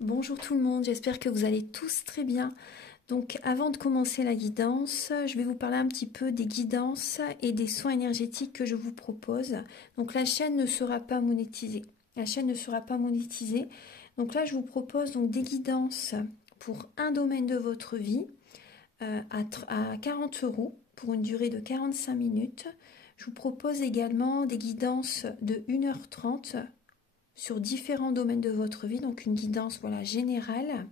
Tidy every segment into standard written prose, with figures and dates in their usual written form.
Bonjour tout le monde, j'espère que vous allez tous très bien. Donc avant de commencer la guidance, je vais vous parler un petit peu des guidances et des soins énergétiques que je vous propose. Donc la chaîne ne sera pas monétisée. La chaîne ne sera pas monétisée. Donc là je vous propose donc des guidances pour un domaine de votre vie à 40 € pour une durée de 45 minutes. Je vous propose également des guidances de 1h30 sur différents domaines de votre vie, donc une guidance voilà, générale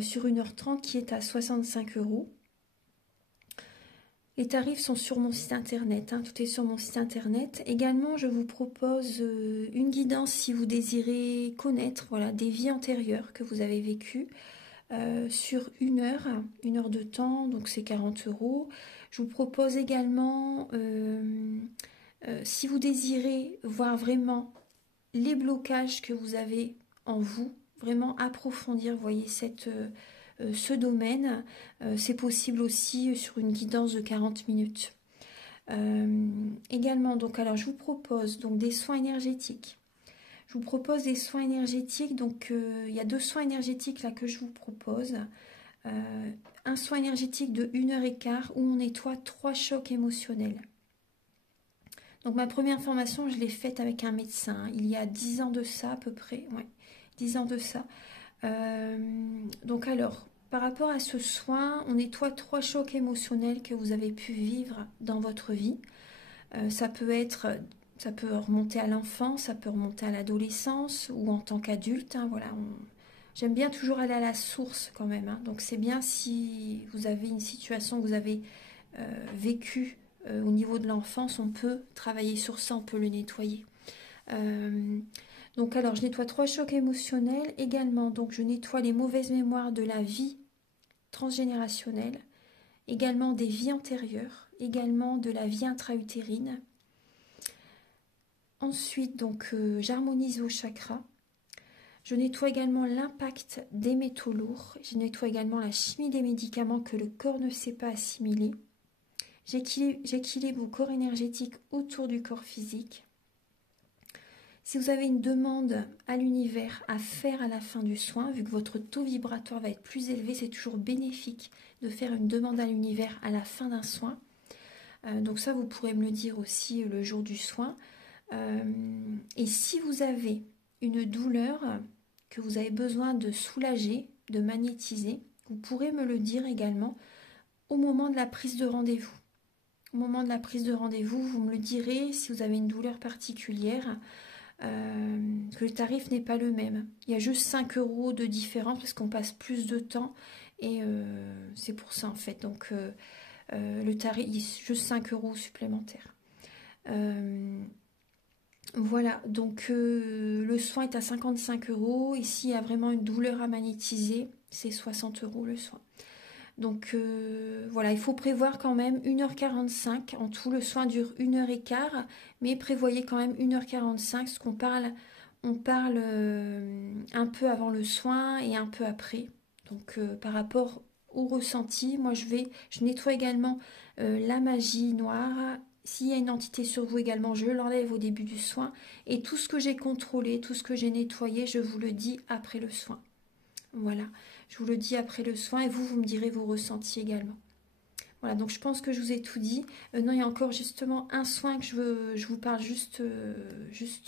sur 1h30 qui est à 65 €. Les tarifs sont sur mon site internet, tout est sur mon site internet. Également, je vous propose une guidance si vous désirez connaître voilà, des vies antérieures que vous avez vécues sur une heure de temps, donc c'est 40 €. Je vous propose également, si vous désirez voir vraiment les blocages que vous avez en vous, vraiment approfondir, voyez, ce domaine. C'est possible aussi sur une guidance de 40 minutes. Également, donc, alors je vous propose donc des soins énergétiques. Je vous propose des soins énergétiques, donc il y a 2 soins énergétiques là que je vous propose. Un soin énergétique de 1h15 où on nettoie 3 chocs émotionnels. Donc ma première formation, je l'ai faite avec un médecin, il y a 10 ans de ça à peu près, ouais, 10 ans de ça. Donc alors, par rapport à ce soin, on nettoie 3 chocs émotionnels que vous avez pu vivre dans votre vie. Ça peut remonter à l'enfance, ça peut remonter à l'adolescence ou en tant qu'adulte. Voilà, j'aime bien toujours aller à la source quand même. Donc c'est bien si vous avez une situation que vous avez vécue au niveau de l'enfance, on peut travailler sur ça, on peut le nettoyer. Donc alors je nettoie 3 chocs émotionnels également, donc je nettoie les mauvaises mémoires de la vie transgénérationnelle, également des vies antérieures, également de la vie intra-utérine. Ensuite donc j'harmonise vos chakras. Je nettoie également l'impact des métaux lourds, je nettoie également la chimie des médicaments que le corps ne sait pas assimiler. J'équilibre vos corps énergétiques autour du corps physique. Si vous avez une demande à l'univers à faire à la fin du soin, vu que votre taux vibratoire va être plus élevé, c'est toujours bénéfique de faire une demande à l'univers à la fin d'un soin. Donc ça, vous pourrez me le dire aussi le jour du soin. Et si vous avez une douleur que vous avez besoin de soulager, de magnétiser, vous pourrez me le dire également au moment de la prise de rendez-vous. Au moment de la prise de rendez-vous, vous me le direz si vous avez une douleur particulière. Que le tarif n'est pas le même. Il y a juste 5 € de différence parce qu'on passe plus de temps et c'est pour ça en fait. Donc le tarif, il y a juste 5 € supplémentaires. Voilà, donc le soin est à 55 €. Ici, il y a vraiment une douleur à magnétiser, c'est 60 € le soin. Donc voilà, il faut prévoir quand même 1h45. En tout, le soin dure 1h15, mais prévoyez quand même 1h45, parce qu'on parle, on parle un peu avant le soin et un peu après. Donc par rapport au ressenti, moi je nettoie également la magie noire. S'il y a une entité sur vous également, je l'enlève au début du soin. Et tout ce que j'ai contrôlé, tout ce que j'ai nettoyé, je vous le dis après le soin. Voilà, je vous le dis après le soin et vous me direz vos ressentis également. Voilà, donc je pense que je vous ai tout dit. Non, il y a encore justement un soin que je vous parle juste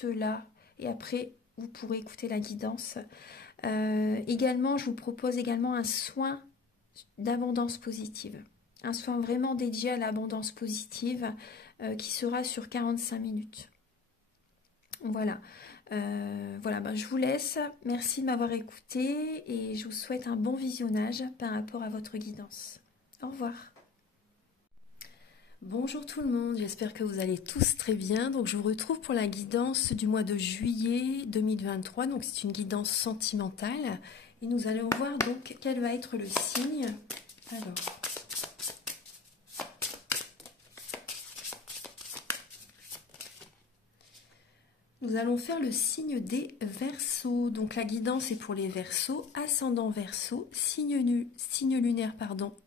là. Et après, vous pourrez écouter la guidance. Également, je vous propose également un soin d'abondance positive. Un soin vraiment dédié à l'abondance positive qui sera sur 45 minutes. Voilà. Voilà, je vous laisse. Merci de m'avoir écouté et je vous souhaite un bon visionnage par rapport à votre guidance. Au revoir. Bonjour tout le monde, j'espère que vous allez tous très bien. Donc je vous retrouve pour la guidance du mois de juillet 2023. Donc c'est une guidance sentimentale et nous allons voir donc quel va être le signe. Alors. Nous allons faire le signe des Verseaux. Donc la guidance est pour les Verseaux, ascendant Verseau, signe lunaire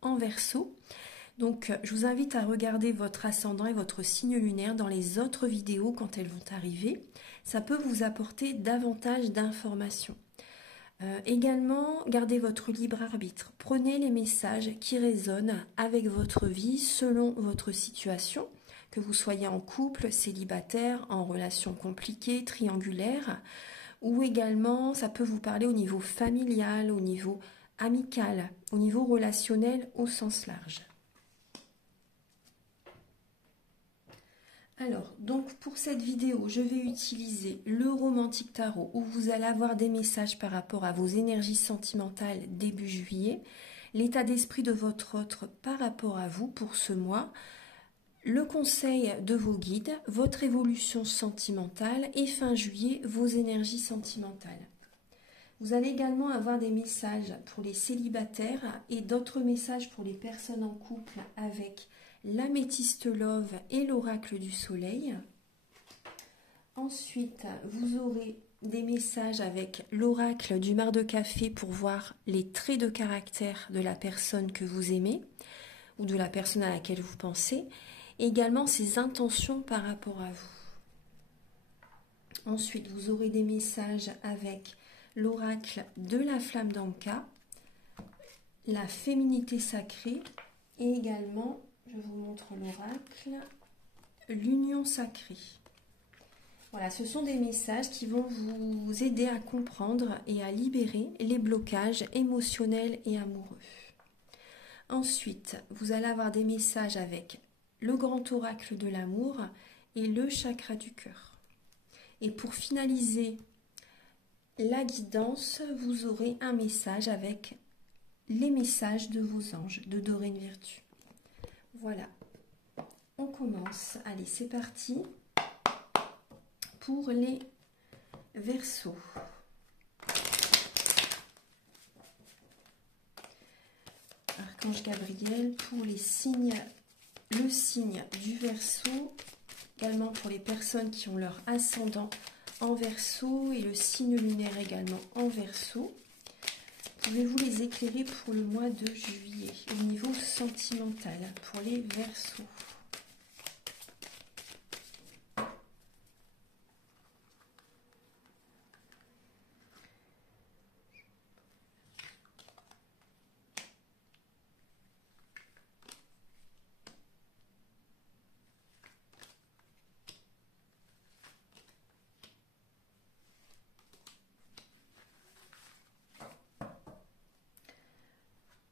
en Verseau. Donc je vous invite à regarder votre ascendant et votre signe lunaire dans les autres vidéos quand elles vont arriver. Ça peut vous apporter davantage d'informations. Également, gardez votre libre arbitre. Prenez les messages qui résonnent avec votre vie selon votre situation, que vous soyez en couple, célibataire, en relation compliquée, triangulaire, ou également ça peut vous parler au niveau familial, au niveau amical, au niveau relationnel au sens large. Alors, donc pour cette vidéo, je vais utiliser le Romantique Tarot où vous allez avoir des messages par rapport à vos énergies sentimentales début juillet, l'état d'esprit de votre autre par rapport à vous pour ce mois, le conseil de vos guides, votre évolution sentimentale et fin juillet, vos énergies sentimentales. Vous allez également avoir des messages pour les célibataires et d'autres messages pour les personnes en couple avec l'améthyste love et l'oracle du soleil. Ensuite, vous aurez des messages avec l'oracle du mar de café pour voir les traits de caractère de la personne que vous aimez ou de la personne à laquelle vous pensez, et également ses intentions par rapport à vous. Ensuite, vous aurez des messages avec l'oracle de la flamme d'Anka, la féminité sacrée, et également, je vous montre l'oracle, l'union sacrée. Voilà, ce sont des messages qui vont vous aider à comprendre et à libérer les blocages émotionnels et amoureux. Ensuite, vous allez avoir des messages avec le grand oracle de l'amour et le chakra du cœur. Et pour finaliser la guidance, vous aurez un message avec les messages de vos anges de Doreen Virtue. Voilà, on commence. Allez, c'est parti pour les Verseaux. Archange Gabriel pour les signes, le signe du Verseau, également pour les personnes qui ont leur ascendant en Verseau et le signe lunaire également en Verseau. Pouvez-vous les éclairer pour le mois de juillet au niveau sentimental pour les Verseaux?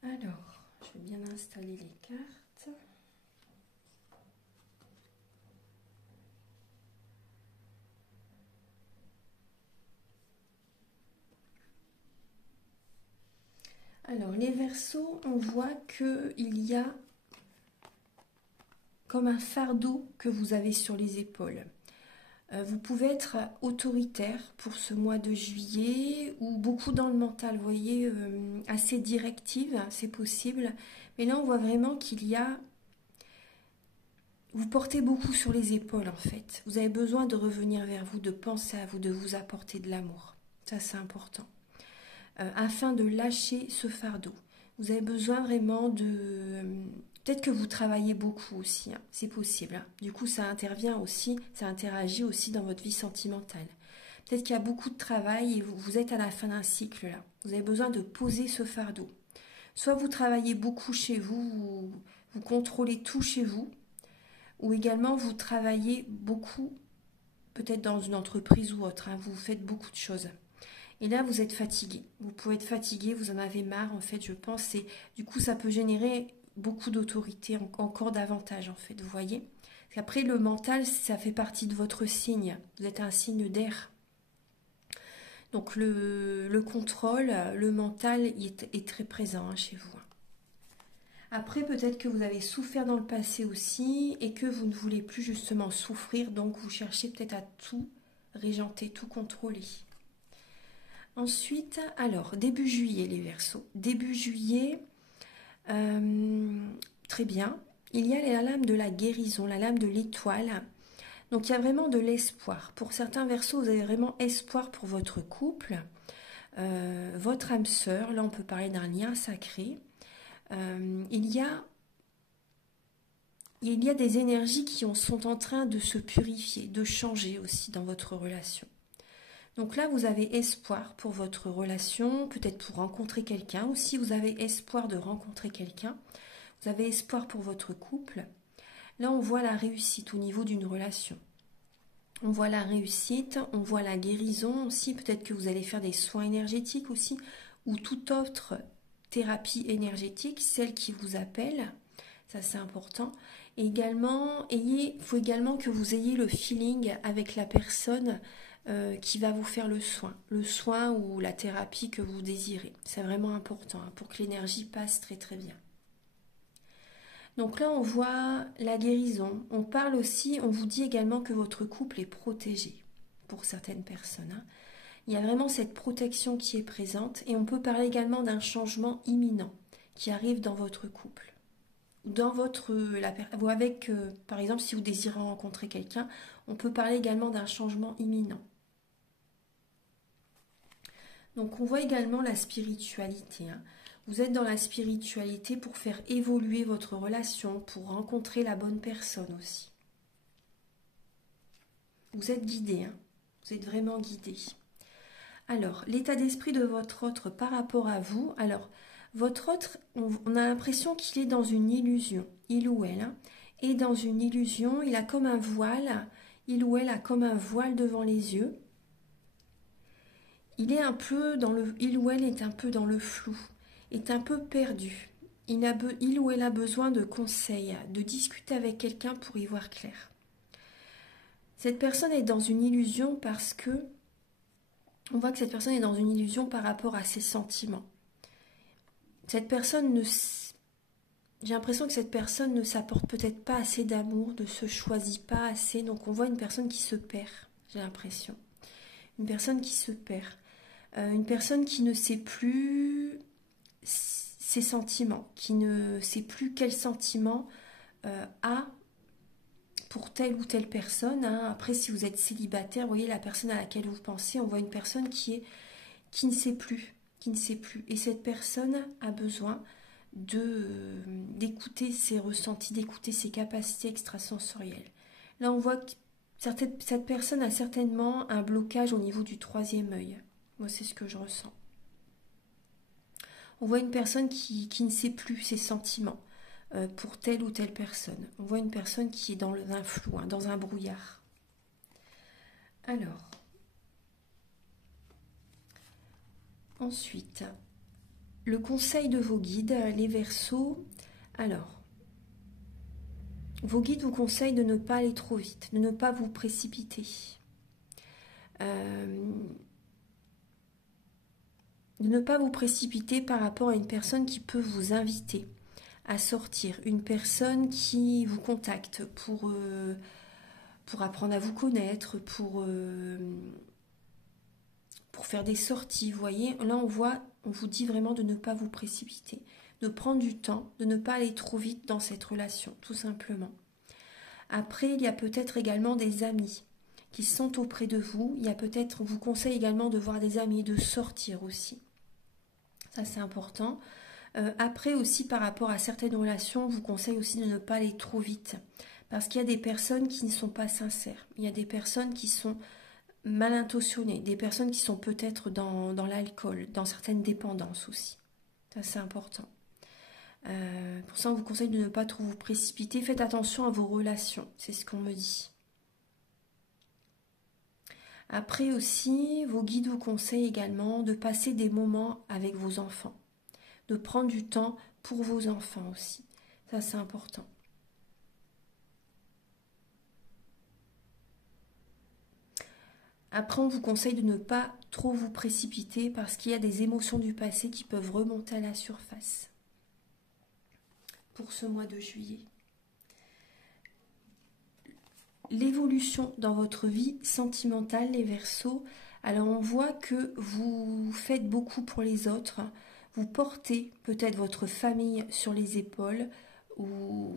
Alors, je vais bien installer les cartes. Alors, les Verseaux, on voit qu'il y a comme un fardeau que vous avez sur les épaules. Vous pouvez être autoritaire pour ce mois de juillet ou beaucoup dans le mental, vous voyez, assez directive, c'est possible. Mais là, on voit vraiment qu'il y a... Vous portez beaucoup sur les épaules, en fait. Vous avez besoin de revenir vers vous, de penser à vous, de vous apporter de l'amour. Ça, c'est important. Afin de lâcher ce fardeau. Vous avez besoin vraiment de... Peut-être que vous travaillez beaucoup aussi, hein, c'est possible. Hein. Du coup, ça intervient aussi, ça interagit aussi dans votre vie sentimentale. Peut-être qu'il y a beaucoup de travail et vous êtes à la fin d'un cycle là. Vous avez besoin de poser ce fardeau. Soit vous travaillez beaucoup chez vous, vous contrôlez tout chez vous, ou également vous travaillez beaucoup, peut-être dans une entreprise ou autre, hein, vous faites beaucoup de choses. Et là, vous êtes fatigué. Vous pouvez être fatigué, vous en avez marre, en fait, je pense. Et du coup, ça peut générer beaucoup d'autorité, encore davantage, en fait, vous voyez. Parce qu'après, le mental, ça fait partie de votre signe. Vous êtes un signe d'air. Donc, le contrôle, le mental est très présent hein, chez vous. Après, peut-être que vous avez souffert dans le passé aussi et que vous ne voulez plus justement souffrir. Donc, vous cherchez peut-être à tout régenter, tout contrôler. Ensuite, alors, début juillet, les Verseaux. Début juillet, très bien. Il y a la lame de la guérison, la lame de l'étoile. Donc, il y a vraiment de l'espoir. Pour certains Verseaux, vous avez vraiment espoir pour votre couple, votre âme sœur. Là, on peut parler d'un lien sacré. Il y a des énergies qui sont en train de se purifier, de changer aussi dans votre relation. Donc là, vous avez espoir pour votre relation, peut-être pour rencontrer quelqu'un, ou si vous avez espoir de rencontrer quelqu'un, vous avez espoir pour votre couple. Là, on voit la réussite au niveau d'une relation. On voit la réussite, on voit la guérison aussi, peut-être que vous allez faire des soins énergétiques aussi, ou toute autre thérapie énergétique, celle qui vous appelle, ça c'est important. Et également, il faut également que vous ayez le feeling avec la personne qui va vous faire le soin ou la thérapie que vous désirez. C'est vraiment important hein, pour que l'énergie passe très très bien. Donc là, on voit la guérison. On parle aussi, on vous dit également que votre couple est protégé pour certaines personnes. Hein. Il y a vraiment cette protection qui est présente et on peut parler également d'un changement imminent qui arrive dans votre couple. Dans votre, ou avec, par exemple, si vous désirez rencontrer quelqu'un, on peut parler également d'un changement imminent. Donc on voit également la spiritualité. Hein. Vous êtes dans la spiritualité pour faire évoluer votre relation, pour rencontrer la bonne personne aussi. Vous êtes guidé, hein. Vous êtes vraiment guidé. Alors, l'état d'esprit de votre autre par rapport à vous. Alors, votre autre, on a l'impression qu'il est dans une illusion, il ou elle, hein, est dans une illusion, il a comme un voile, il ou elle a comme un voile devant les yeux. Il ou elle est un peu dans le flou, est un peu perdu. Il ou elle a besoin de conseils, de discuter avec quelqu'un pour y voir clair. Cette personne est dans une illusion parce que on voit que cette personne est dans une illusion par rapport à ses sentiments. Cette personne ne... J'ai l'impression que cette personne ne s'apporte peut-être pas assez d'amour, ne se choisit pas assez. Donc on voit une personne qui se perd, j'ai l'impression. Une personne qui se perd. Une personne qui ne sait plus ses sentiments, qui ne sait plus quels sentiments a pour telle ou telle personne. Hein. Après, si vous êtes célibataire, vous voyez la personne à laquelle vous pensez, on voit une personne qui ne sait plus, Et cette personne a besoin d'écouter ses ressentis, d'écouter ses capacités extrasensorielles. Là, on voit que cette personne a certainement un blocage au niveau du troisième œil. Moi, c'est ce que je ressens. On voit une personne qui ne sait plus ses sentiments pour telle ou telle personne. On voit une personne qui est dans un flou, hein, dans un brouillard. Alors, ensuite, le conseil de vos guides, les Verseaux. Alors, vos guides vous conseillent de ne pas aller trop vite, de ne pas vous précipiter. De ne pas vous précipiter par rapport à une personne qui peut vous inviter à sortir, une personne qui vous contacte pour apprendre à vous connaître, pour faire des sorties, vous voyez. Là, on vous dit vraiment de ne pas vous précipiter, de prendre du temps, de ne pas aller trop vite dans cette relation, tout simplement. Après, il y a peut-être également des amis qui sont auprès de vous. On vous conseille également de voir des amis, de sortir aussi. Ça, c'est important. Après aussi, par rapport à certaines relations, on vous conseille aussi de ne pas aller trop vite. Parce qu'il y a des personnes qui ne sont pas sincères. Il y a des personnes qui sont mal intentionnées. Des personnes qui sont peut-être dans l'alcool, dans certaines dépendances aussi. Ça, c'est important. Pour ça, on vous conseille de ne pas trop vous précipiter. Faites attention à vos relations. C'est ce qu'on me dit. Après aussi, vos guides vous conseillent également de passer des moments avec vos enfants. De prendre du temps pour vos enfants aussi. Ça, c'est important. Après, on vous conseille de ne pas trop vous précipiter parce qu'il y a des émotions du passé qui peuvent remonter à la surface pour ce mois de juillet. L'évolution dans votre vie sentimentale, les Verseaux. Alors, on voit que vous faites beaucoup pour les autres. Vous portez peut-être votre famille sur les épaules ou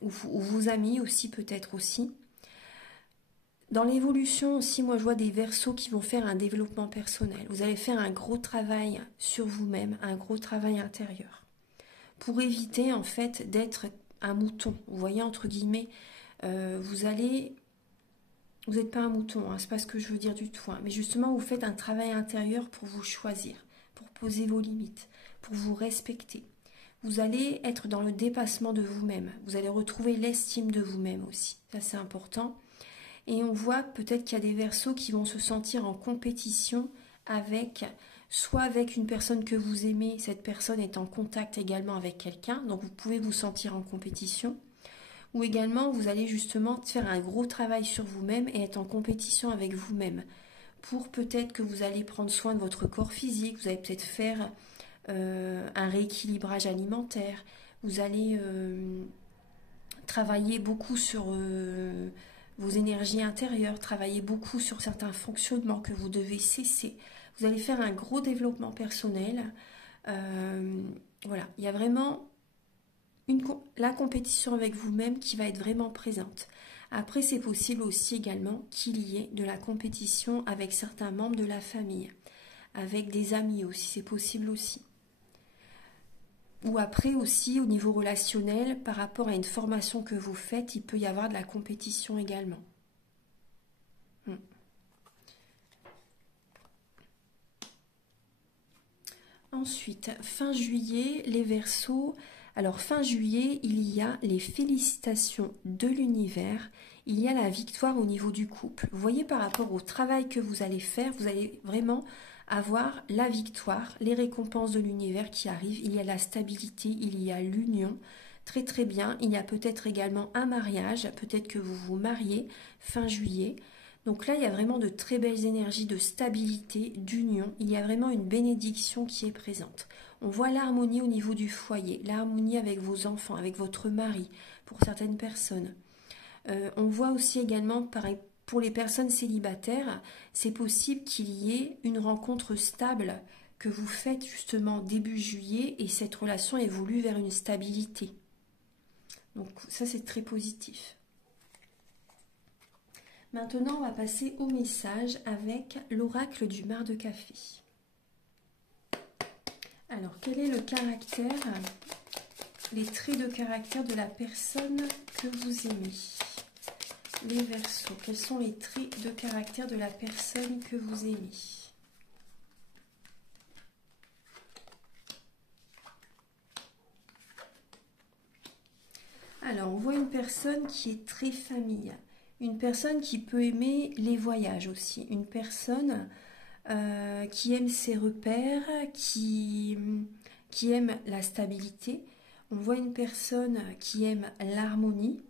vos amis aussi, peut-être aussi. Dans l'évolution aussi, moi je vois des Verseaux qui vont faire un développement personnel. Vous allez faire un gros travail sur vous-même, un gros travail intérieur. Pour éviter en fait d'être un mouton. Vous voyez, entre guillemets, vous allez Vous n'êtes pas un mouton, hein, c'est pas ce que je veux dire du tout. Hein, mais justement, vous faites un travail intérieur pour vous choisir, pour poser vos limites, pour vous respecter. Vous allez être dans le dépassement de vous-même. Vous allez retrouver l'estime de vous-même aussi. Ça, c'est important. Et on voit peut-être qu'il y a des Verseaux qui vont se sentir en compétition avec, soit avec une personne que vous aimez, cette personne est en contact également avec quelqu'un, donc vous pouvez vous sentir en compétition. Ou également, vous allez justement faire un gros travail sur vous-même et être en compétition avec vous-même. Pour peut-être que vous allez prendre soin de votre corps physique, vous allez peut-être faire un rééquilibrage alimentaire, vous allez travailler beaucoup sur vos énergies intérieures, travailler beaucoup sur certains fonctionnements que vous devez cesser. Vous allez faire un gros développement personnel. Voilà, il y a vraiment la compétition avec vous-même qui va être vraiment présente. Après, c'est possible aussi également qu'il y ait de la compétition avec certains membres de la famille, avec des amis aussi, c'est possible aussi. Ou après aussi, au niveau relationnel, par rapport à une formation que vous faites, il peut y avoir de la compétition également. Ensuite, fin juillet, les Verseaux. Alors, fin juillet, il y a les félicitations de l'univers. Il y a la victoire au niveau du couple. Vous voyez, par rapport au travail que vous allez faire, vous allez vraiment avoir la victoire, les récompenses de l'univers qui arrivent. Il y a la stabilité, il y a l'union. Très très bien. Il y a peut-être également un mariage. Peut-être que vous vous mariez fin juillet. Donc là, il y a vraiment de très belles énergies de stabilité, d'union. Il y a vraiment une bénédiction qui est présente. On voit l'harmonie au niveau du foyer, l'harmonie avec vos enfants, avec votre mari, pour certaines personnes. On voit aussi également, pareil, pour les personnes célibataires, c'est possible qu'il y ait une rencontre stable que vous faites justement début juillet et cette relation évolue vers une stabilité. Donc ça, c'est très positif. Maintenant, on va passer au message avec l'oracle du mar de café. Alors, quel est le caractère, les traits de caractère de la personne que vous aimez? Les Verseaux, quels sont les traits de caractère de la personne que vous aimez? Alors, on voit une personne qui est très famille. Une personne qui peut aimer les voyages aussi. Une personne qui aime ses repères, qui aime la stabilité. On voit une personne qui aime l'harmonie.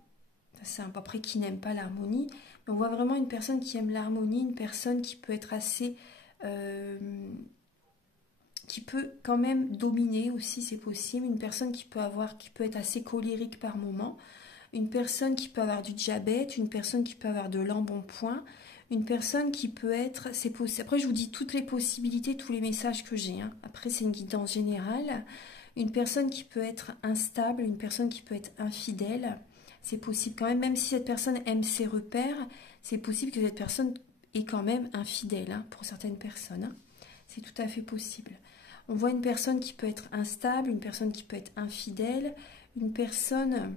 C'est après qui n'aime pas l'harmonie. On voit vraiment une personne qui aime l'harmonie, une personne qui peut être assez... qui peut quand même dominer aussi, c'est possible. Une personne qui peut être assez colérique par moment. Une personne qui peut avoir du diabète, une personne qui peut avoir de l'embonpoint, une personne qui peut être... Après, je vous dis toutes les possibilités, tous les messages que j'ai. Hein. Après, c'est une guidance générale. Une personne qui peut être instable, une personne qui peut être infidèle. C'est possible quand même, même si cette personne aime ses repères, c'est possible que cette personne est quand même infidèle hein, pour certaines personnes. Hein. C'est tout à fait possible. On voit une personne qui peut être instable, une personne qui peut être infidèle, une personne...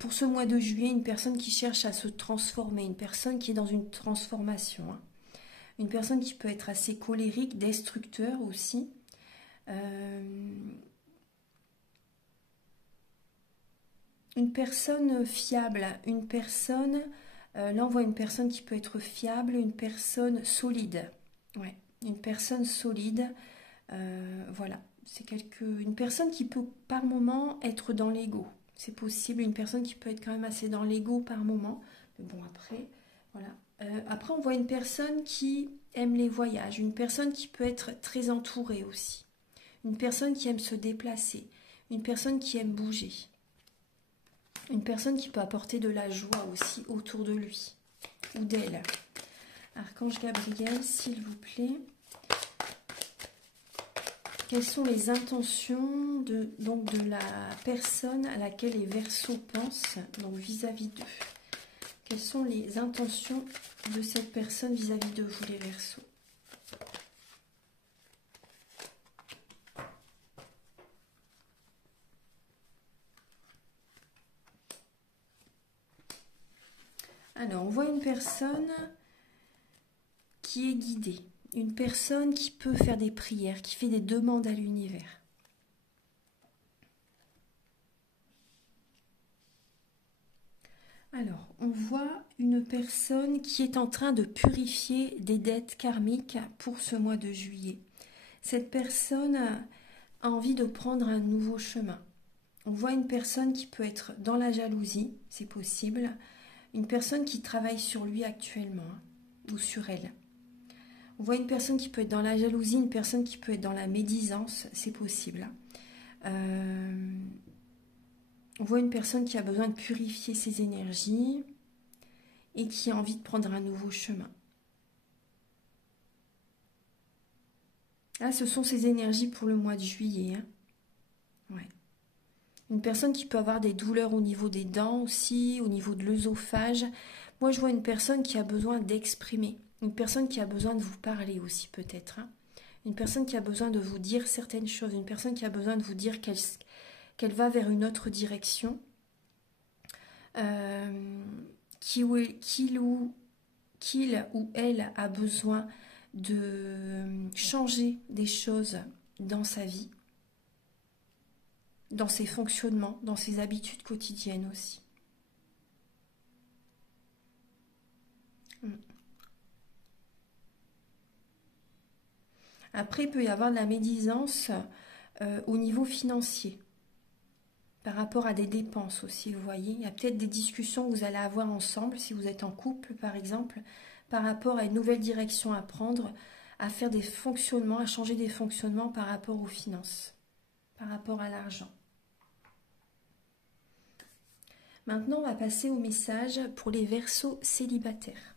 pour ce mois de juillet, une personne qui cherche à se transformer, une personne qui est dans une transformation. Hein. Une personne qui peut être assez colérique, destructeur aussi. Une personne fiable, une personne... là, on voit une personne qui peut être fiable, une personne solide. Ouais, une personne solide. Voilà, c'est une personne qui peut par moment être dans l'ego. C'est possible, une personne qui peut être quand même assez dans l'ego par moment. Mais bon, après, voilà. Après, on voit une personne qui aime les voyages, une personne qui peut être très entourée aussi. Une personne qui aime se déplacer, une personne qui aime bouger. Une personne qui peut apporter de la joie aussi autour de lui ou d'elle. Archange Gabriel, s'il vous plaît. Quelles sont les intentions de la personne à laquelle les Verseaux pensent, donc vis-à-vis d'eux? Quelles sont les intentions de cette personne vis-à-vis de vous, les Verseaux? Alors, on voit une personne qui est guidée. Une personne qui peut faire des prières, qui fait des demandes à l'univers. Alors, on voit une personne qui est en train de purifier des dettes karmiques pour ce mois de juillet. Cette personne a envie de prendre un nouveau chemin. On voit une personne qui peut être dans la jalousie, c'est possible. Une personne qui travaille sur lui actuellement, ou sur elle. On voit une personne qui peut être dans la jalousie, une personne qui peut être dans la médisance, c'est possible. On voit une personne qui a besoin de purifier ses énergies et qui a envie de prendre un nouveau chemin. Là, ce sont ses énergies pour le mois de juillet. Ouais. Une personne qui peut avoir des douleurs au niveau des dents aussi, au niveau de l'œsophage. Moi, je vois une personne qui a besoin d'exprimer. Une personne qui a besoin de vous parler aussi peut-être. Une personne qui a besoin de vous dire certaines choses. Une personne qui a besoin de vous dire qu'elle va vers une autre direction. Qu'il ou elle a besoin de changer des choses dans sa vie, dans ses fonctionnements, dans ses habitudes quotidiennes aussi. Après, il peut y avoir de la médisance au niveau financier, par rapport à des dépenses aussi, vous voyez. Il y a peut-être des discussions que vous allez avoir ensemble, si vous êtes en couple par exemple, par rapport à une nouvelle direction à prendre, à faire des fonctionnements, à changer des fonctionnements par rapport aux finances, par rapport à l'argent. Maintenant, on va passer au message pour les Verseaux célibataires.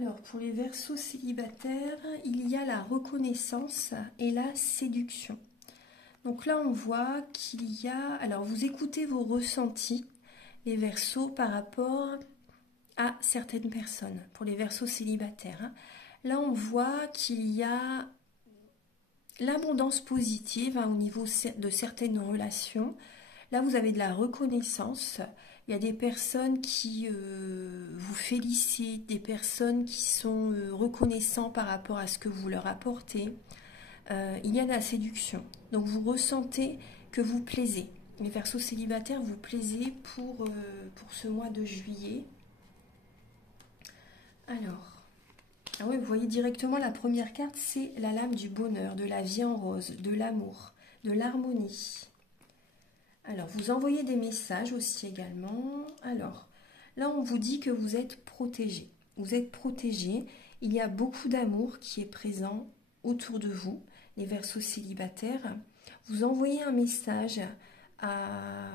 Alors, pour les Verseaux célibataires, il y a la reconnaissance et la séduction. Donc là, on voit qu'il y a... Alors, vous écoutez vos ressentis, les Verseaux, par rapport à certaines personnes, pour les Verseaux célibataires. Là, on voit qu'il y a l'abondance positive au niveau de certaines relations. Là, vous avez de la reconnaissance. Il y a des personnes qui vous félicitent, des personnes qui sont reconnaissants par rapport à ce que vous leur apportez. Il y a de la séduction. Donc, vous ressentez que vous plaisez. Les Verseaux célibataires, vous plaisez pour ce mois de juillet. Alors, ah oui, vous voyez directement la première carte, c'est la lame du bonheur, de la vie en rose, de l'amour, de l'harmonie. Alors, vous envoyez des messages aussi également. Alors, là, on vous dit que vous êtes protégé. Vous êtes protégé. Il y a beaucoup d'amour qui est présent autour de vous, les Verseaux célibataires. Vous envoyez un message à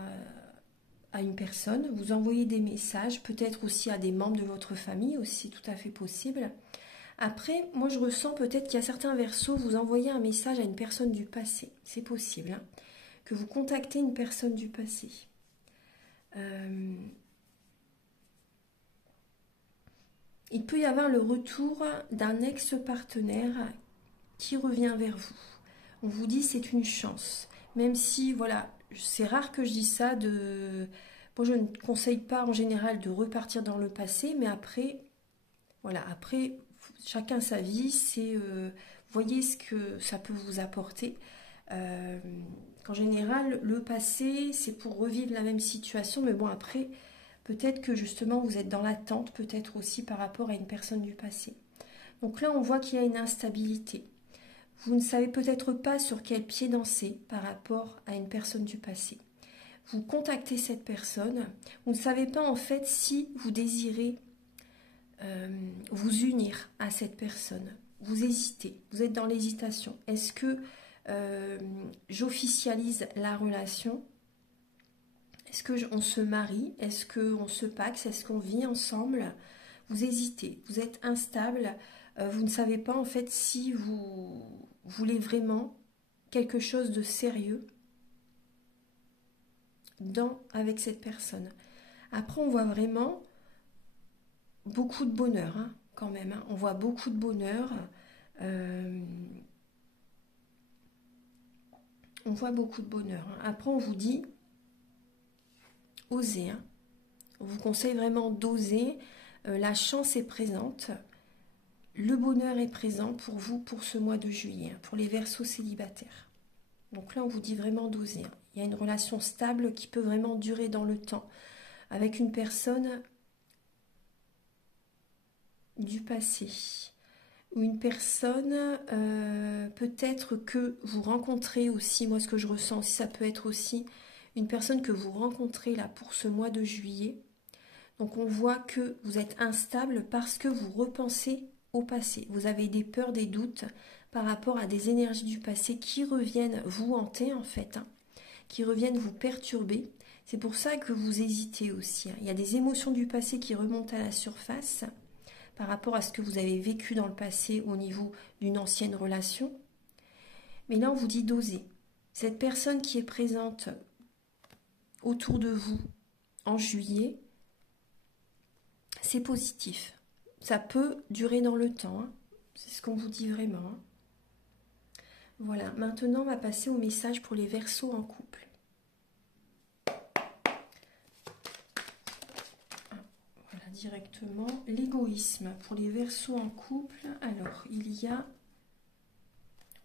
une personne. Vous envoyez des messages, peut-être aussi à des membres de votre famille, aussi tout à fait possible. Après, moi, je ressens peut-être qu'il y a certains Verseaux, vous envoyez un message à une personne du passé. C'est possible, que vous contactez une personne du passé. Il peut y avoir le retour d'un ex-partenaire qui revient vers vous. On vous dit c'est une chance. Même si, voilà, c'est rare que je dise ça. Moi, je ne conseille pas en général de repartir dans le passé, mais après, voilà, après, chacun sa vie, c'est voyez ce que ça peut vous apporter. En général, le passé, c'est pour revivre la même situation, mais bon, après, peut-être que justement, vous êtes dans l'attente, peut-être aussi par rapport à une personne du passé. Donc là, on voit qu'il y a une instabilité. Vous ne savez peut-être pas sur quel pied danser par rapport à une personne du passé. Vous contactez cette personne, vous ne savez pas en fait si vous désirez vous unir à cette personne. Vous hésitez, vous êtes dans l'hésitation. Est-ce que j'officialise la relation? Est-ce qu'on se marie? Est-ce qu'on se paxe? Est-ce qu'on vit ensemble? Vous hésitez, vous êtes instable, vous ne savez pas en fait si vous voulez vraiment quelque chose de sérieux avec cette personne. Après, on voit vraiment beaucoup de bonheur, hein, quand même. Hein. On voit beaucoup de bonheur. On voit beaucoup de bonheur. Hein. Après, on vous dit, osez. Hein. On vous conseille vraiment d'oser. La chance est présente. Le bonheur est présent pour vous pour ce mois de juillet, hein, pour les Verseaux célibataires. Donc là, on vous dit vraiment d'oser. Hein. Il y a une relation stable qui peut vraiment durer dans le temps avec une personne du passé ou une personne peut-être que vous rencontrez aussi, moi ce que je ressens aussi, ça peut être aussi une personne que vous rencontrez là pour ce mois de juillet. Donc on voit que vous êtes instable parce que vous repensez au passé. Vous avez des peurs, des doutes par rapport à des énergies du passé qui reviennent vous hanter en fait, hein, qui reviennent vous perturber. C'est pour ça que vous hésitez aussi. Hein. Il y a des émotions du passé qui remontent à la surface par rapport à ce que vous avez vécu dans le passé au niveau d'une ancienne relation. Mais là, on vous dit d'oser. Cette personne qui est présente autour de vous en juillet, c'est positif. Ça peut durer dans le temps. Hein. C'est ce qu'on vous dit vraiment. Hein. Voilà. Maintenant, on va passer au message pour les Verseaux en couple. Voilà, directement. L'égoïsme pour les Verseaux en couple. Alors,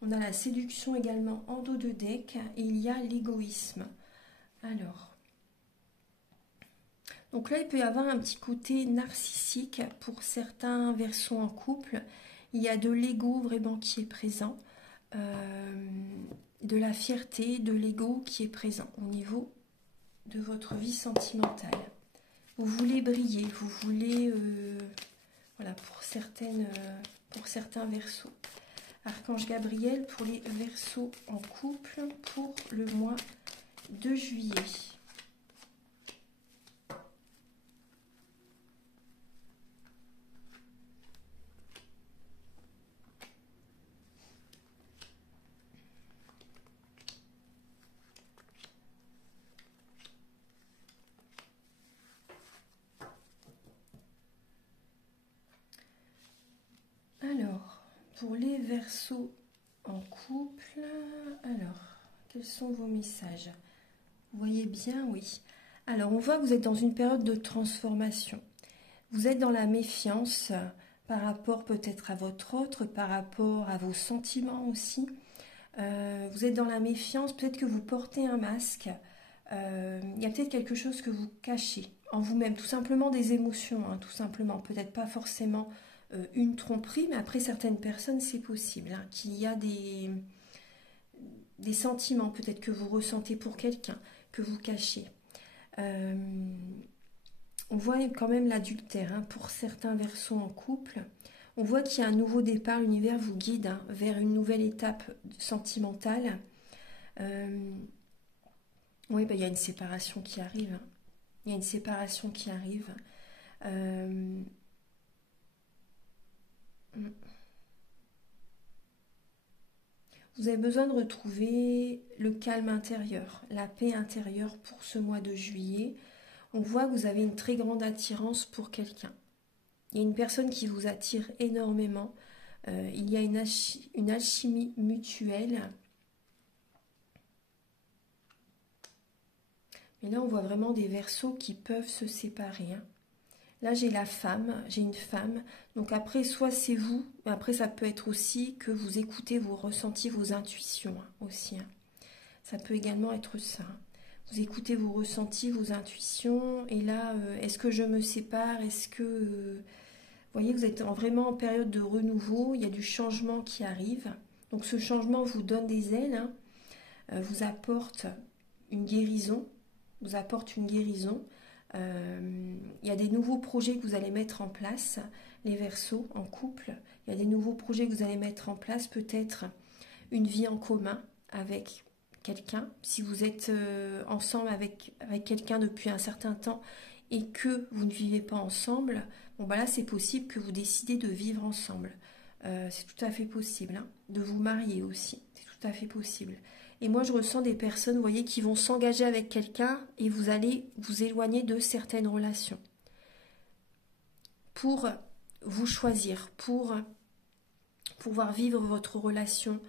on a la séduction également en dos de deck et il y a l'égoïsme. Alors, donc là, il peut y avoir un petit côté narcissique pour certains Verseaux en couple. Il y a de l'ego vraiment qui est présent, de la fierté, de l'ego qui est présent au niveau de votre vie sentimentale. Vous voulez briller, vous voulez, voilà, pour certains Verseaux. Archange Gabriel pour les Verseaux en couple pour le mois de juillet. Alors, pour les Verseaux en couple, alors, quels sont vos messages? Vous voyez bien, oui. Alors, on voit que vous êtes dans une période de transformation. Vous êtes dans la méfiance par rapport peut-être à votre autre, par rapport à vos sentiments aussi. Vous êtes dans la méfiance, peut-être que vous portez un masque. Il y a peut-être quelque chose que vous cachez en vous-même, tout simplement des émotions, hein, tout simplement. Peut-être pas forcément une tromperie, mais après certaines personnes, c'est possible, hein, qu'il y a des sentiments peut-être que vous ressentez pour quelqu'un, que vous cachez. On voit quand même l'adultère, hein, pour certains Verseaux en couple. On voit qu'il y a un nouveau départ, l'univers vous guide, hein, vers une nouvelle étape sentimentale. Oui, il y a une séparation qui arrive. Hein. Il y a une séparation qui arrive. Vous avez besoin de retrouver le calme intérieur, la paix intérieure pour ce mois de juillet. On voit que vous avez une très grande attirance pour quelqu'un. Il y a une personne qui vous attire énormément. Il y a une alchimie mutuelle. Mais là, on voit vraiment des Verseaux qui peuvent se séparer. Hein. Là, j'ai une femme. Donc après, soit c'est vous, mais après, ça peut être aussi que vous écoutez vos ressentis, vos intuitions, hein, aussi. Hein. Ça peut également être ça. Hein. Vous écoutez vos ressentis, vos intuitions. Et là, est-ce que je me sépare? Est-ce que... vous voyez, vous êtes vraiment en période de renouveau. Il y a du changement qui arrive. Donc ce changement vous donne des ailes, hein, vous apporte une guérison, vous apporte une guérison. Il y a des nouveaux projets que vous allez mettre en place, les Verseaux en couple. Il y a des nouveaux projets que vous allez mettre en place, peut-être une vie en commun avec quelqu'un. Si vous êtes ensemble avec quelqu'un depuis un certain temps et que vous ne vivez pas ensemble, bon bah là c'est possible que vous décidez de vivre ensemble. C'est tout à fait possible, hein, de vous marier aussi, c'est tout à fait possible. Et moi je ressens des personnes, vous voyez, qui vont s'engager avec quelqu'un et vous allez vous éloigner de certaines relations pour vous choisir, pour pouvoir vivre votre relation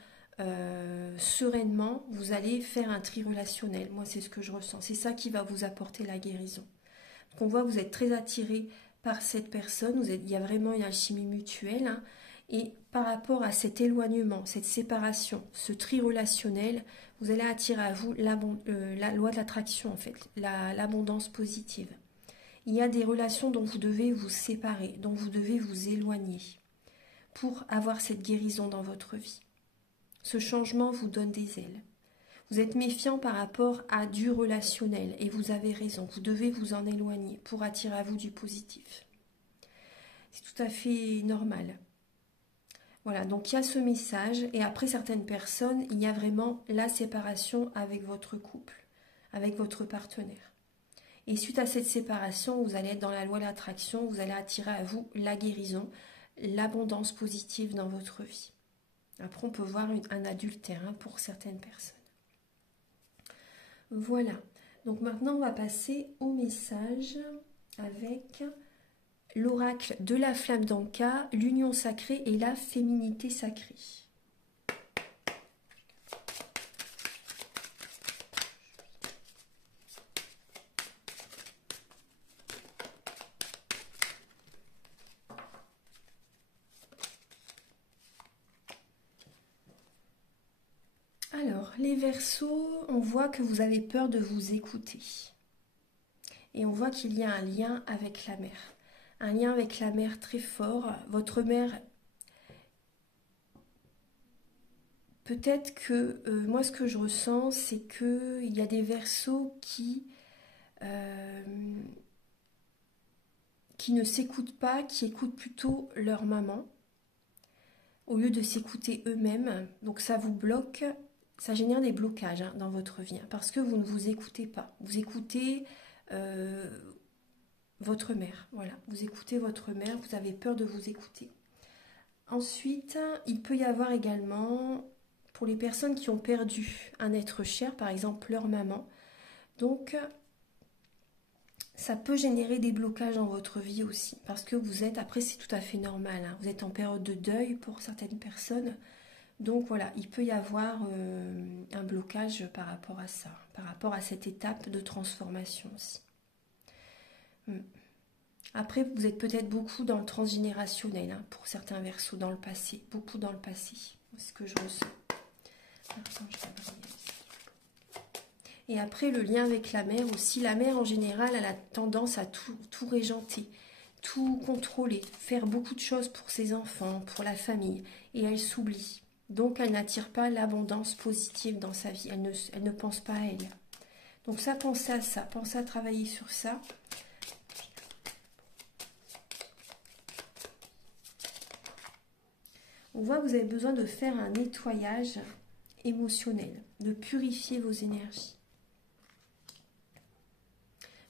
sereinement. Vous allez faire un tri relationnel. Moi c'est ce que je ressens, c'est ça qui va vous apporter la guérison. Donc on voit que vous êtes très attiré par cette personne, il y a vraiment une alchimie mutuelle, hein, et par rapport à cet éloignement, cette séparation, ce tri relationnel, vous allez attirer à vous la loi de l'attraction en fait, l'abondance positive. Il y a des relations dont vous devez vous séparer, dont vous devez vous éloigner pour avoir cette guérison dans votre vie. Ce changement vous donne des ailes. Vous êtes méfiant par rapport à du relationnel et vous avez raison, vous devez vous en éloigner pour attirer à vous du positif. C'est tout à fait normal. Voilà, donc il y a ce message et après certaines personnes, il y a vraiment la séparation avec votre couple, avec votre partenaire. Et suite à cette séparation, vous allez être dans la loi de l'attraction, vous allez attirer à vous la guérison, l'abondance positive dans votre vie. Après, on peut voir un adultère, hein, pour certaines personnes. Voilà, donc maintenant on va passer au message avec l'oracle de la flamme d'Anka, l'union sacrée et la féminité sacrée. Alors, les Verseaux, on voit que vous avez peur de vous écouter. Et on voit qu'il y a un lien avec la mer. Un lien avec la mer très fort. Votre mère, peut-être que moi ce que je ressens, c'est qu'il y a des Verseaux qui ne s'écoutent pas, qui écoutent plutôt leur maman, au lieu de s'écouter eux-mêmes. Donc ça vous bloque, ça génère des blocages, hein, dans votre vie, hein, parce que vous ne vous écoutez pas. Vous écoutez votre mère, voilà. Vous écoutez votre mère, vous avez peur de vous écouter. Ensuite, il peut y avoir également, pour les personnes qui ont perdu un être cher, par exemple leur maman, donc ça peut générer des blocages dans votre vie aussi, parce que vous êtes, après c'est tout à fait normal, hein, vous êtes en période de deuil pour certaines personnes, donc voilà, il peut y avoir un blocage par rapport à ça, par rapport à cette étape de transformation aussi. Après, vous êtes peut-être beaucoup dans le transgénérationnel, hein, pour certains Verseaux, dans le passé, beaucoup dans le passé, c'est ce que je ressens. Et après, le lien avec la mère aussi. La mère, en général, elle a tendance à tout régenter, tout contrôler, faire beaucoup de choses pour ses enfants, pour la famille. Et elle s'oublie. Donc, elle n'attire pas l'abondance positive dans sa vie. Elle ne pense pas à elle. Donc ça, pensez à ça. Pensez à travailler sur ça. On voit que vous avez besoin de faire un nettoyage émotionnel, de purifier vos énergies.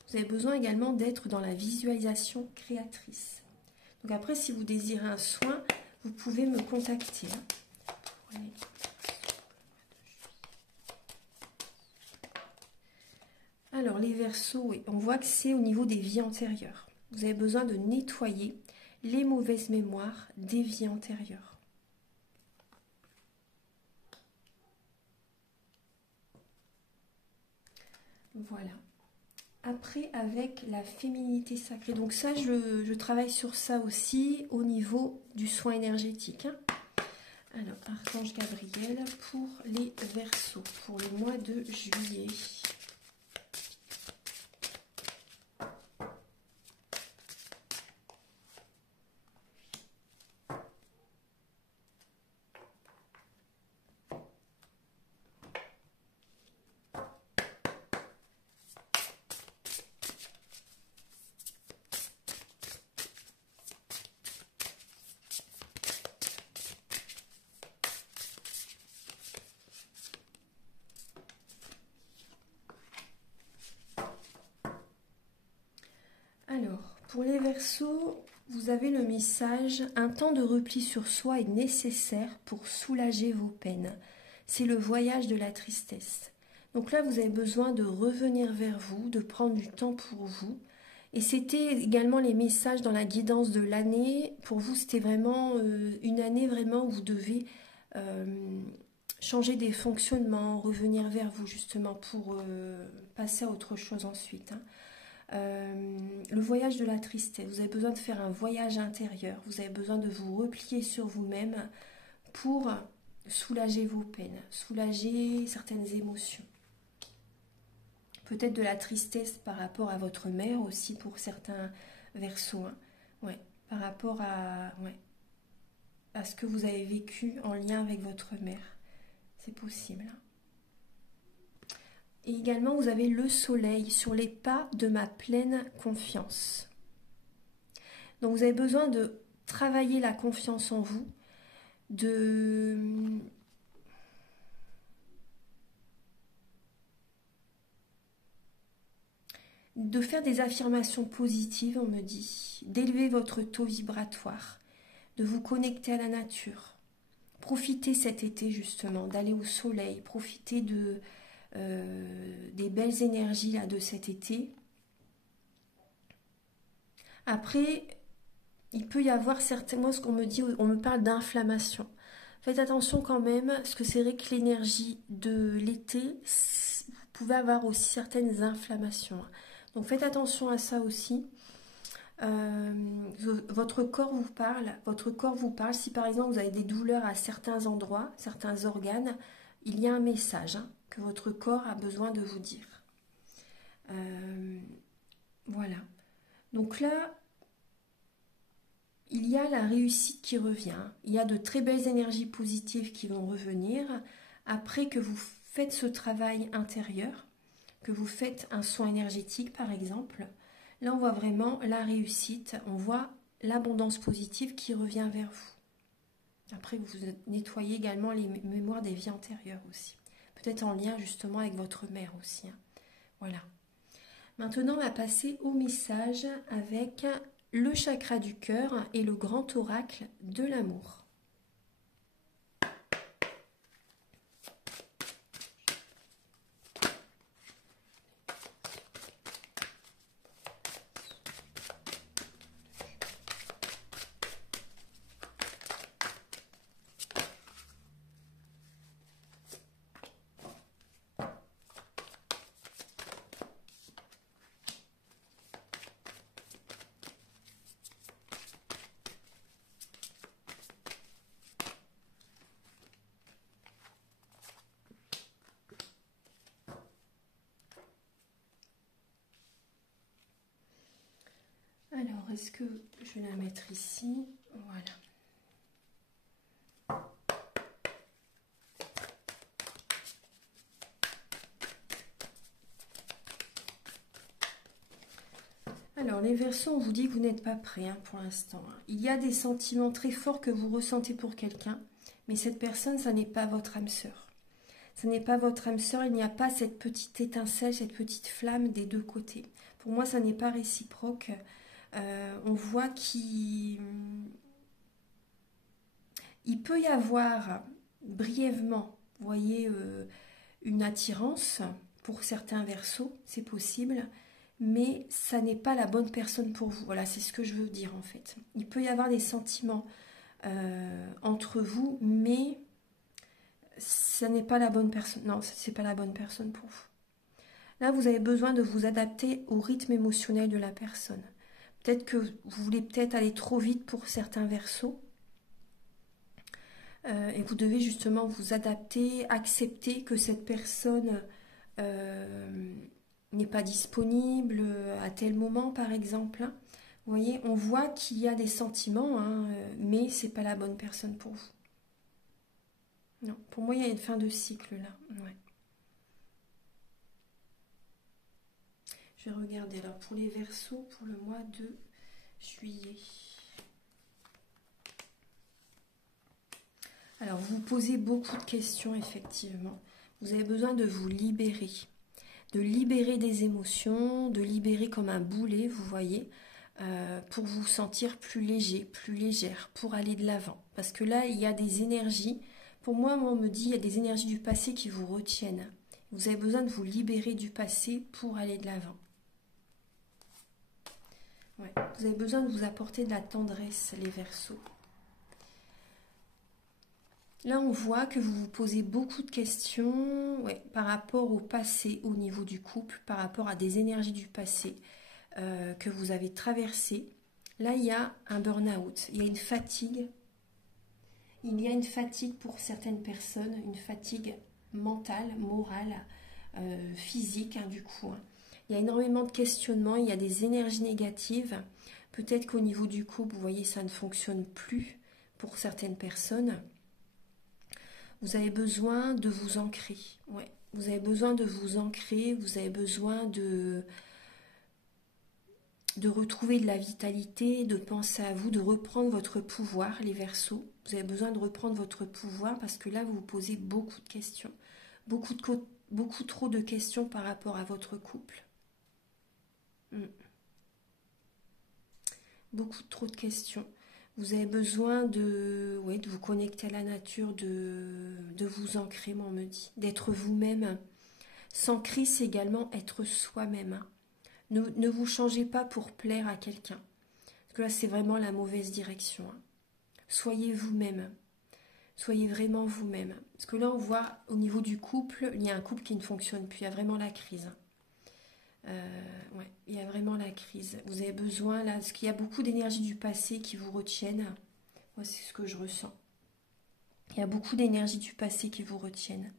Vous avez besoin également d'être dans la visualisation créatrice. Donc après, si vous désirez un soin, vous pouvez me contacter. Alors, les Verseaux, on voit que c'est au niveau des vies antérieures. Vous avez besoin de nettoyer les mauvaises mémoires des vies antérieures. Voilà. Après, avec la féminité sacrée. Donc ça, je travaille sur ça aussi au niveau du soin énergétique, hein. Alors, Archange Gabriel pour les Verseaux, pour le mois de juillet. Pour les Verseaux, vous avez le message « Un temps de repli sur soi est nécessaire pour soulager vos peines. C'est le voyage de la tristesse. » Donc là, vous avez besoin de revenir vers vous, de prendre du temps pour vous. Et c'était également les messages dans la guidance de l'année. Pour vous, c'était vraiment une année vraiment où vous devez changer des fonctionnements, revenir vers vous justement pour passer à autre chose ensuite. Le voyage de la tristesse. Vous avez besoin de faire un voyage intérieur. Vous avez besoin de vous replier sur vous-même pour soulager vos peines, soulager certaines émotions. Peut-être de la tristesse par rapport à votre mère aussi pour certains Verseaux. Hein. Ouais, par rapport à ce que vous avez vécu en lien avec votre mère. C'est possible. Et également, vous avez le soleil sur les pas de ma pleine confiance. Donc, vous avez besoin de travailler la confiance en vous, de faire des affirmations positives, on me dit, d'élever votre taux vibratoire, de vous connecter à la nature. Profitez cet été justement, d'aller au soleil, profitez des belles énergies là, de cet été. Après, il peut y avoir certainement ce qu'on me dit, on me parle d'inflammation. Faites attention quand même, parce que c'est vrai que l'énergie de l'été, vous pouvez avoir aussi certaines inflammations. Donc faites attention à ça aussi. Votre corps vous parle. Si par exemple vous avez des douleurs à certains endroits, certains organes, il y a un message que votre corps a besoin de vous dire. Voilà. Donc là, il y a la réussite qui revient. Il y a de très belles énergies positives qui vont revenir après que vous faites ce travail intérieur, que vous faites un soin énergétique par exemple. Là, on voit vraiment la réussite, on voit l'abondance positive qui revient vers vous. Après, vous nettoyez également les mémoires des vies antérieures aussi. Peut-être en lien justement avec votre mère aussi. Voilà. Maintenant, on va passer au message avec le chakra du cœur et le grand oracle de l'amour. Alors, est-ce que je vais la mettre ici? Voilà. Alors, les Verseaux, on vous dit que vous n'êtes pas prêts pour l'instant. Il y a des sentiments très forts que vous ressentez pour quelqu'un, mais cette personne, ça n'est pas votre âme sœur. Ce n'est pas votre âme sœur, il n'y a pas cette petite étincelle, cette petite flamme des deux côtés. Pour moi, ça n'est pas réciproque. On voit qu'il peut y avoir brièvement, vous voyez, une attirance pour certains Verseaux, c'est possible, mais ça n'est pas la bonne personne pour vous. Voilà, c'est ce que je veux dire en fait. Il peut y avoir des sentiments entre vous, mais ça n'est pas la bonne personne. Non, c'est pas la bonne personne pour vous. Là, vous avez besoin de vous adapter au rythme émotionnel de la personne. Peut-être que vous voulez peut-être aller trop vite pour certains Verseaux. Et vous devez justement vous adapter, accepter que cette personne n'est pas disponible à tel moment, par exemple. Vous voyez, on voit qu'il y a des sentiments, mais c'est pas la bonne personne pour vous. Non, pour moi, il y a une fin de cycle là. Ouais. Je vais regarder alors pour les Verseaux pour le mois de juillet. Alors, vous posez beaucoup de questions, effectivement. Vous avez besoin de vous libérer. De libérer des émotions, de libérer comme un boulet, vous voyez. pour vous sentir plus léger, plus légère, pour aller de l'avant. Parce que là, il y a des énergies. Pour moi, on me dit, il y a des énergies du passé qui vous retiennent. Vous avez besoin de vous libérer du passé pour aller de l'avant. Ouais. Vous avez besoin de vous apporter de la tendresse, les Verseaux. Là, on voit que vous vous posez beaucoup de questions par rapport au passé, au niveau du couple, par rapport à des énergies du passé que vous avez traversées. Là, il y a un burn-out, il y a une fatigue. Il y a une fatigue pour certaines personnes, une fatigue mentale, morale, physique, du coup. Il y a énormément de questionnements, il y a des énergies négatives. Peut-être qu'au niveau du couple, vous voyez, ça ne fonctionne plus pour certaines personnes. Vous avez besoin de vous ancrer. Ouais. Vous avez besoin de vous ancrer, vous avez besoin de retrouver de la vitalité, de penser à vous, de reprendre votre pouvoir, les Verseaux. Vous avez besoin de reprendre votre pouvoir parce que là, vous vous posez beaucoup de questions. Beaucoup trop de questions par rapport à votre couple. Beaucoup trop de questions. Vous avez besoin de vous connecter à la nature, de vous ancrer, on me dit, d'être vous-même. S'ancrer, c'est également être soi-même. Ne vous changez pas pour plaire à quelqu'un. Parce que là, c'est vraiment la mauvaise direction. Soyez vous-même. Soyez vraiment vous-même. Parce que là, on voit au niveau du couple, il y a un couple qui ne fonctionne plus. Il y a vraiment la crise. Il y a vraiment la crise. Vous avez besoin, là, parce qu'il y a beaucoup d'énergie du passé qui vous retiennent. Moi, c'est ce que je ressens. Il y a beaucoup d'énergie du passé qui vous retiennent.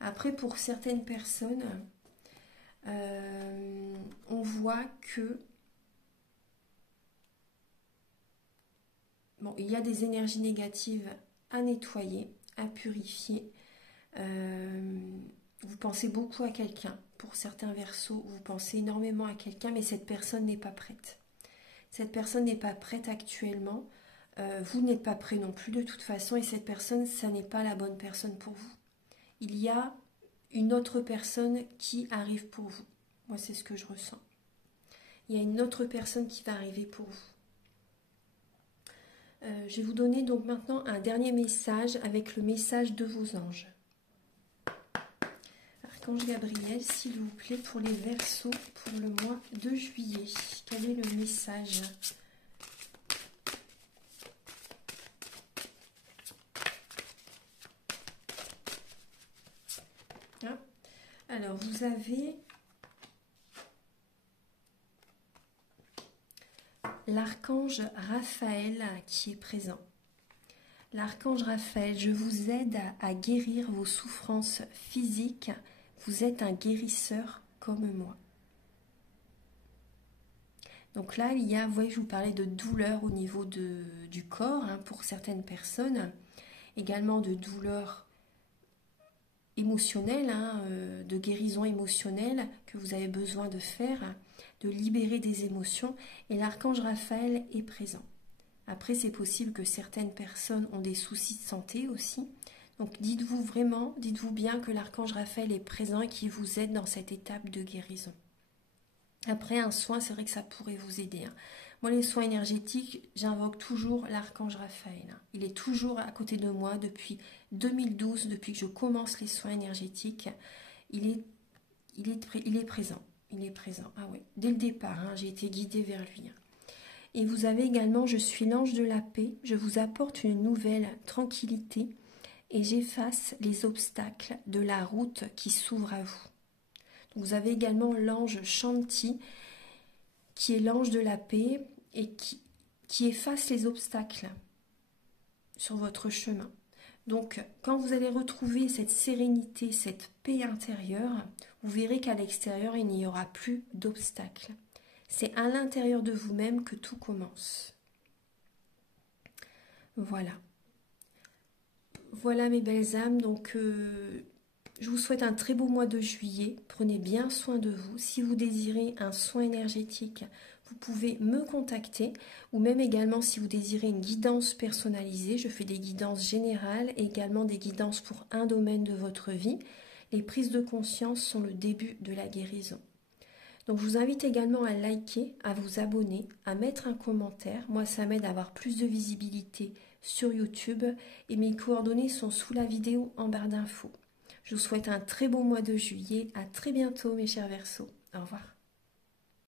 Après, pour certaines personnes, on voit que il y a des énergies négatives à nettoyer, à purifier. Vous pensez beaucoup à quelqu'un. Pour certains Verseaux, vous pensez énormément à quelqu'un, mais cette personne n'est pas prête. Cette personne n'est pas prête actuellement. Vous n'êtes pas prêt non plus de toute façon, et cette personne, ça n'est pas la bonne personne pour vous. Il y a une autre personne qui arrive pour vous. Moi, c'est ce que je ressens. Il y a une autre personne qui va arriver pour vous. Je vais vous donner donc maintenant un dernier message avec le message de vos anges. Archange Gabriel, s'il vous plaît, pour les Verseaux pour le mois de juillet. Quel est le message ? Alors, vous avez l'archange Raphaël qui est présent. L'archange Raphaël, je vous aide à guérir vos souffrances physiques. Vous êtes un guérisseur comme moi. Donc là, il y a, vous voyez, je vous parlais de douleur au niveau du corps pour certaines personnes. Également de douleur émotionnelle, de guérison émotionnelle que vous avez besoin de faire, de libérer des émotions. Et l'archange Raphaël est présent. Après, c'est possible que certaines personnes ont des soucis de santé aussi. Donc, dites-vous bien que l'archange Raphaël est présent et qu'il vous aide dans cette étape de guérison. Après, un soin, c'est vrai que ça pourrait vous aider. Moi, les soins énergétiques, j'invoque toujours l'archange Raphaël. Il est toujours à côté de moi depuis 2012, depuis que je commence les soins énergétiques. Il est présent. Il est présent. Ah oui, dès le départ, j'ai été guidée vers lui. Et vous avez également, je suis l'ange de la paix, je vous apporte une nouvelle tranquillité et j'efface les obstacles de la route qui s'ouvre à vous. Donc vous avez également l'ange Shanti, qui est l'ange de la paix et qui efface les obstacles sur votre chemin. Donc, quand vous allez retrouver cette sérénité, cette paix intérieure, vous verrez qu'à l'extérieur, il n'y aura plus d'obstacles. C'est à l'intérieur de vous-même que tout commence. Voilà. Voilà mes belles âmes, donc je vous souhaite un très beau mois de juillet. Prenez bien soin de vous. Si vous désirez un soin énergétique, vous pouvez me contacter. Ou même également si vous désirez une guidance personnalisée. Je fais des guidances générales et également des guidances pour un domaine de votre vie. Les prises de conscience sont le début de la guérison. Donc je vous invite également à liker, à vous abonner, à mettre un commentaire. Moi, ça m'aide à avoir plus de visibilité sur YouTube et mes coordonnées sont sous la vidéo en barre d'infos. Je vous souhaite un très beau mois de juillet. À très bientôt mes chers Verseaux. Au revoir.